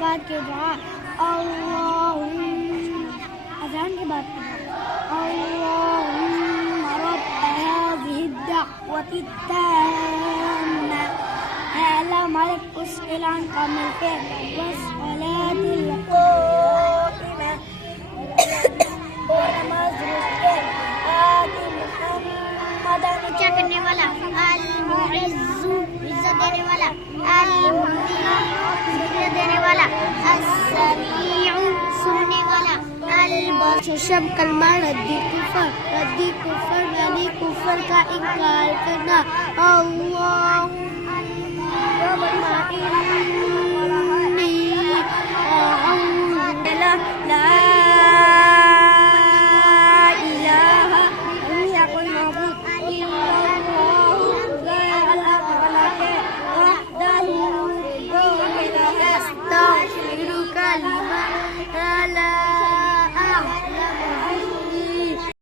बाद के दुआ अज़ान के बाद अल्लाहुम्मा रब्ब हाज़िहि दअवति ताम्मा, है अल्लाह हमारे उस ऐलान कामिल के वस्सलातिल क़ाइमा, और नमाज दुरुस्त के आदि मुहम्मदन, ऊंचा करने वाला, अल मुइज़्ज़ु इज्जत देने वाला, अल मुज़ीउ जिक्र देने वाला, अस्समीउ सुनने वाला, अल बशम कलमा रद्दी कुफर यानी कुफर का इनकार करना। अल्लाहुम्मा